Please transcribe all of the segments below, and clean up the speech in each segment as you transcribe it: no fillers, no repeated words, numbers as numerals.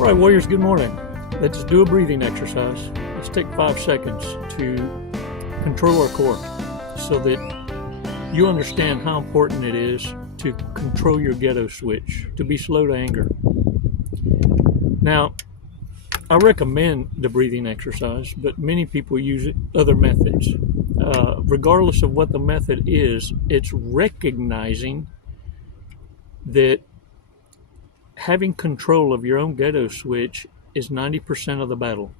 All right, warriors, good morning. Let's do a breathing exercise. Let's take 5 seconds to control our core so that you understand how important it is to control your ghetto switch, to be slow to anger. Now, I recommend the breathing exercise, but many people use other methods. Regardless of what the method is, it's recognizing that having control of your own ghetto switch is 90% of the battle.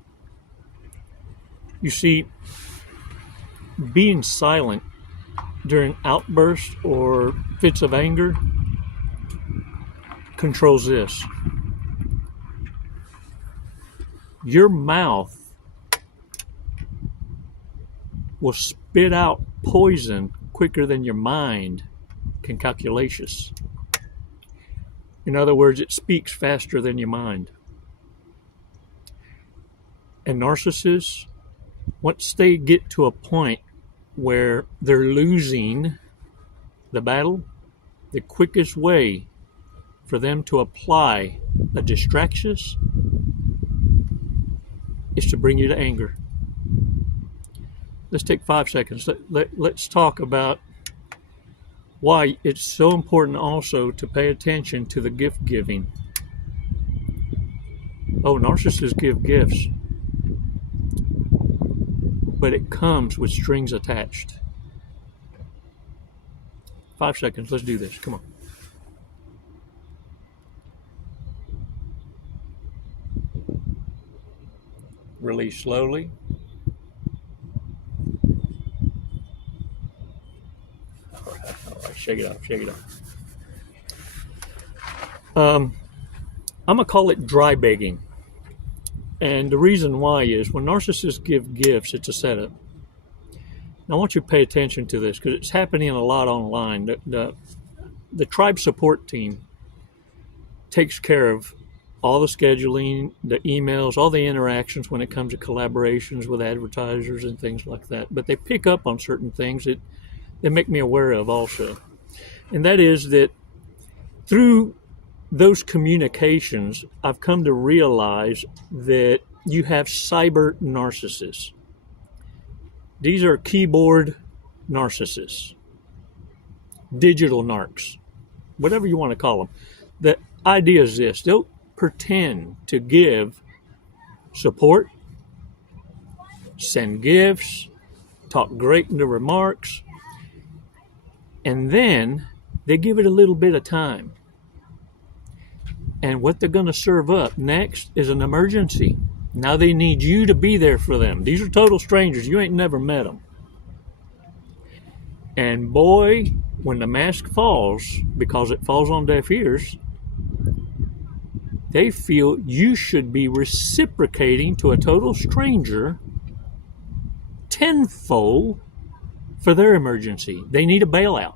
You see, being silent during outbursts or fits of anger controls this. Your mouth will spit out poison quicker than your mind can calculations. In other words, it speaks faster than your mind. And narcissists, once they get to a point where they're losing the battle, the quickest way for them to apply a distraction is to bring you to anger. Let's take 5 seconds. Let's talk about why it's so important also to pay attention to the gift giving. Oh, narcissists give gifts, but it comes with strings attached. 5 seconds, let's do this, come on. Release slowly. All right, shake it off, shake it off. I'm gonna call it dry begging. And the reason why is when narcissists give gifts, it's a setup. Now I want you to pay attention to this because it's happening a lot online. The tribe support team takes care of all the scheduling, the emails, all the interactions when it comes to collaborations with advertisers and things like that. But they pick up on certain things that they make me aware of also. And that is that through those communications, I've come to realize that you have cyber narcissists. These are keyboard narcissists, digital narcs, whatever you want to call them. The idea is this: they'll pretend to give support, send gifts, talk great in the remarks, and then they give it a little bit of time. And what they're going to serve up next is an emergency. Now they need you to be there for them. These are total strangers. You ain't never met them. And boy, when the mask falls, because it falls on deaf ears, they feel you should be reciprocating to a total stranger tenfold for their emergency. They need a bailout.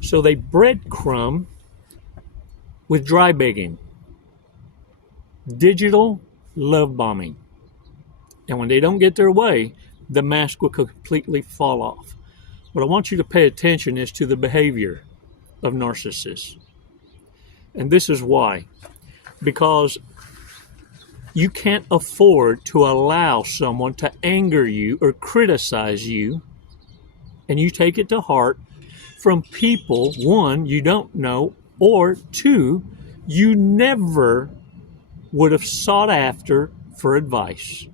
So they breadcrumb with dry begging, digital love bombing. And when they don't get their way, the mask will completely fall off. What I want you to pay attention is to the behavior of narcissists. And this is why. Because you can't afford to allow someone to anger you or criticize you, and you take it to heart from people, one, you don't know, or two, you never would have sought after for advice.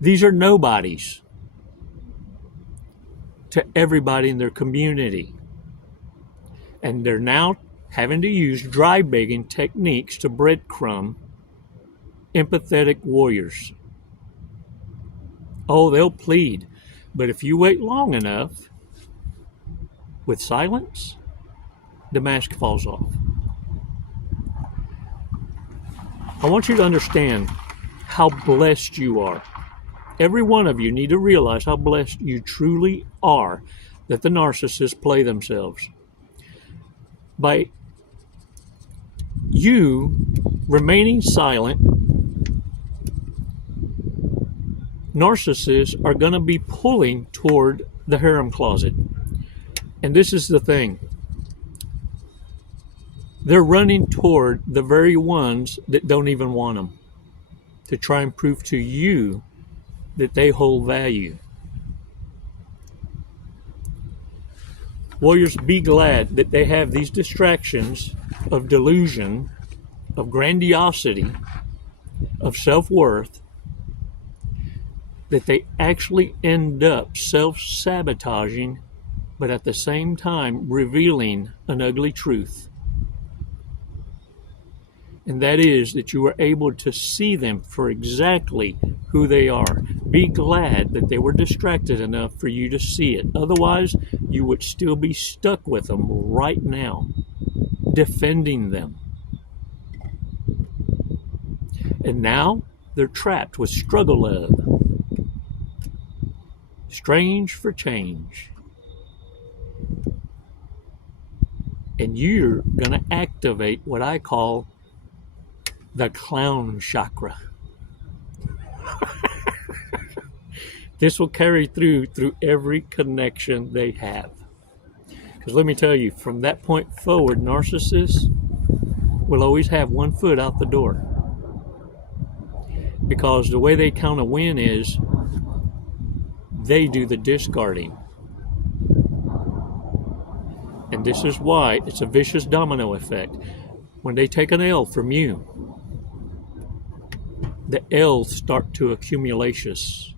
These are nobodies to everybody in their community. And they're now having to use dry begging techniques to breadcrumb empathetic warriors. Oh, they'll plead. But if you wait long enough with silence, the mask falls off. I want you to understand how blessed you are. Every one of you need to realize how blessed you truly are that the narcissists play themselves. By you remaining silent, narcissists are going to be pulling toward the harem closet. And this is the thing. they're running toward the very ones that don't even want them, to try and prove to you that they hold value. Warriors, be glad that they have these distractions of delusion, of grandiosity, of self-worth, that they actually end up self-sabotaging, but at the same time revealing an ugly truth. And that is that you are able to see them for exactly who they are. Be glad that they were distracted enough for you to see it. Otherwise, you would still be stuck with them right now, defending them. And now they're trapped with struggle love. Strange for change. And you're going to activate what I call the clown chakra. This will carry through every connection they have. Because let me tell you, from that point forward, narcissists will always have one foot out the door. Because the way they count a win is they do the discarding. And this is why it's a vicious domino effect. When they take an L from you, the L's start to accumulations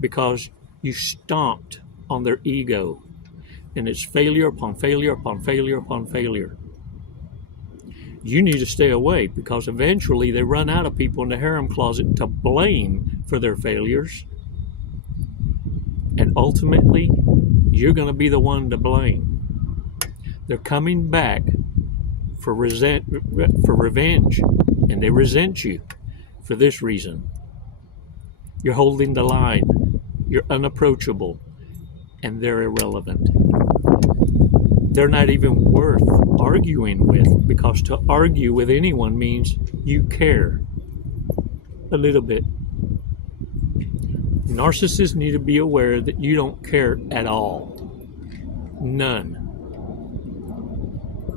because you stomped on their ego. And it's failure upon failure upon failure upon failure. You need to stay away because eventually they run out of people in the harem closet to blame for their failures. And ultimately, you're going to be the one to blame. They're coming back for revenge, and they resent you for this reason. You're holding the line, you're unapproachable, and they're irrelevant. They're not even worth arguing with, because to argue with anyone means you care a little bit. Narcissists need to be aware that you don't care at all. None.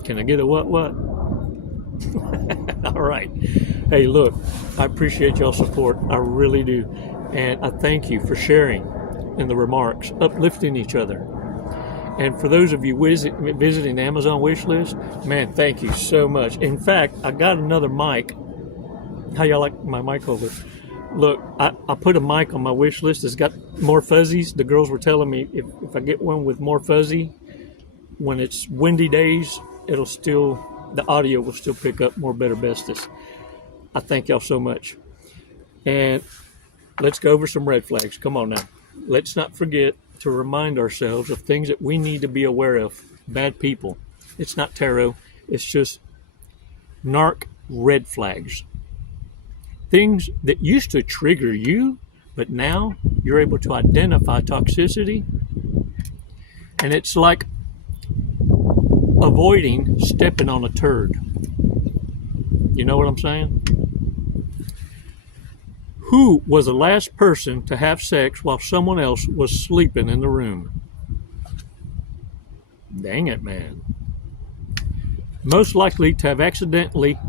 Can I get a what? All right. Hey, look, I appreciate y'all's support. I really do. And I thank you for sharing in the remarks, uplifting each other. And for those of you visiting the Amazon wish list, man, thank you so much. In fact, I got another mic. How y'all like my mic holder? Look, I put a mic on my wish list. It's got more fuzzies. The girls were telling me if I get one with more fuzzy, when it's windy days, the audio will still pick up more better besties. I thank y'all so much. And let's go over some red flags. Come on now. Let's not forget to remind ourselves of things that we need to be aware of. Bad people. It's not tarot. It's just narc red flags. Things that used to trigger you, but now you're able to identify toxicity. And it's like avoiding stepping on a turd. You know what I'm saying? Who was the last person to have sex while someone else was sleeping in the room? Dang it, man. Most likely to have accidentally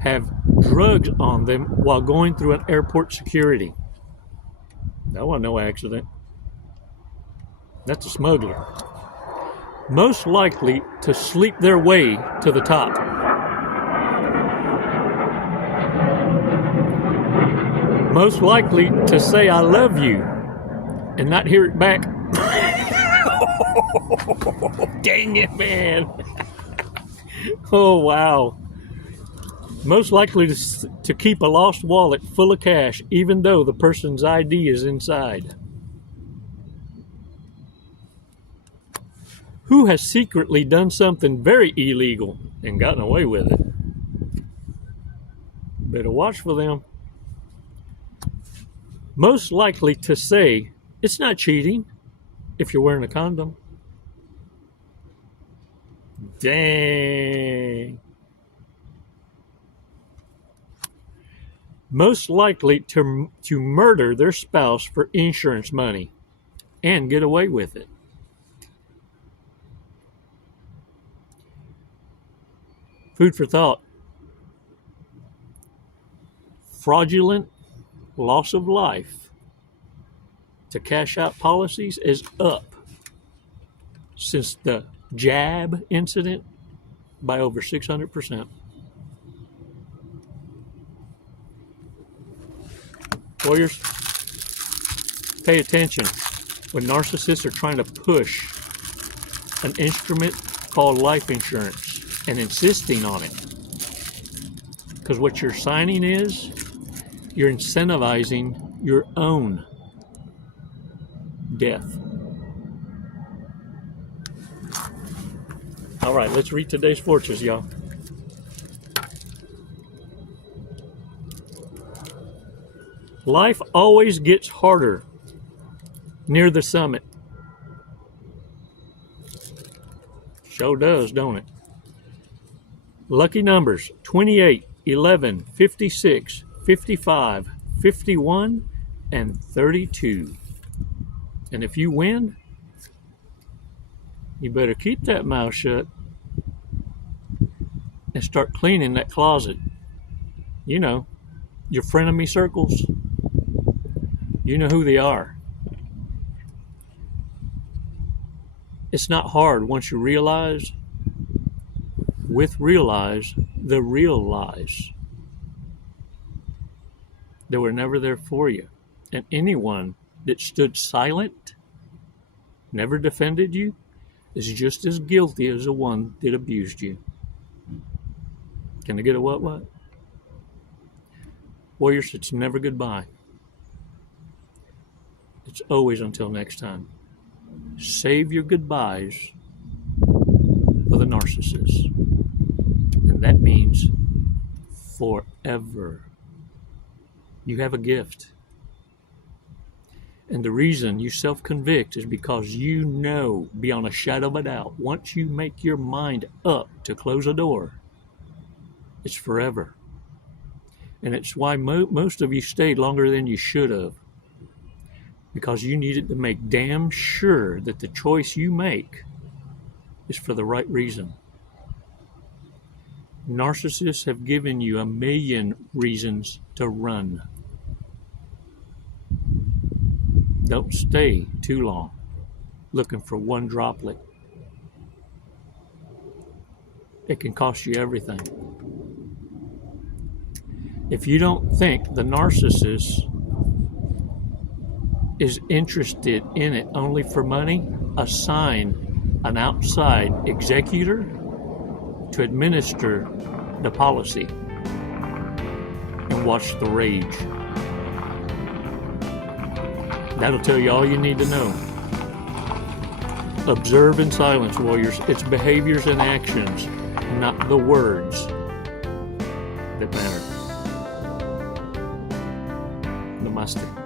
have drugs on them while going through an airport security. That wasn't no accident. That's a smuggler. Most likely to sleep their way to the top. Most likely to say I love you and not hear it back. Dang it, man. Oh, wow. Most likely to keep a lost wallet full of cash even though the person's ID is inside. Who has secretly done something very illegal and gotten away with it? Better watch for them. Most likely to say, it's not cheating if you're wearing a condom. Dang. Most likely to murder their spouse for insurance money and get away with it. Food for thought. Fraudulent loss of life to cash out policies is up since the jab incident by over 600%. Warriors, pay attention when narcissists are trying to push an instrument called life insurance and insisting on it. Because what you're signing is you're incentivizing your own death. All right, let's read today's fortunes, y'all. Life always gets harder near the summit. Sure does, don't it? Lucky numbers 28, 11, 56, 55, 51, and 32. And if you win, you better keep that mouth shut and start cleaning that closet. You know, your frenemy circles. You know who they are. It's not hard once you realize the real lies. They were never there for you. And anyone that stood silent, never defended you, is just as guilty as the one that abused you. Can I get a what? Warriors, it's never goodbye. It's always until next time. Save your goodbyes for the narcissist. And that means forever. You have a gift. And the reason you self-convict is because you know beyond a shadow of a doubt, once you make your mind up to close a door, it's forever. And it's why most of you stayed longer than you should have. Because you needed to make damn sure that the choice you make is for the right reason. Narcissists have given you a million reasons to run. Don't stay too long looking for one droplet. It can cost you everything. If you don't think the narcissist is interested in it only for money, assign an outside executor to administer the policy and watch the rage. That'll tell you all you need to know. Observe in silence, warriors. It's behaviors and actions, not the words, that matter. Namaste.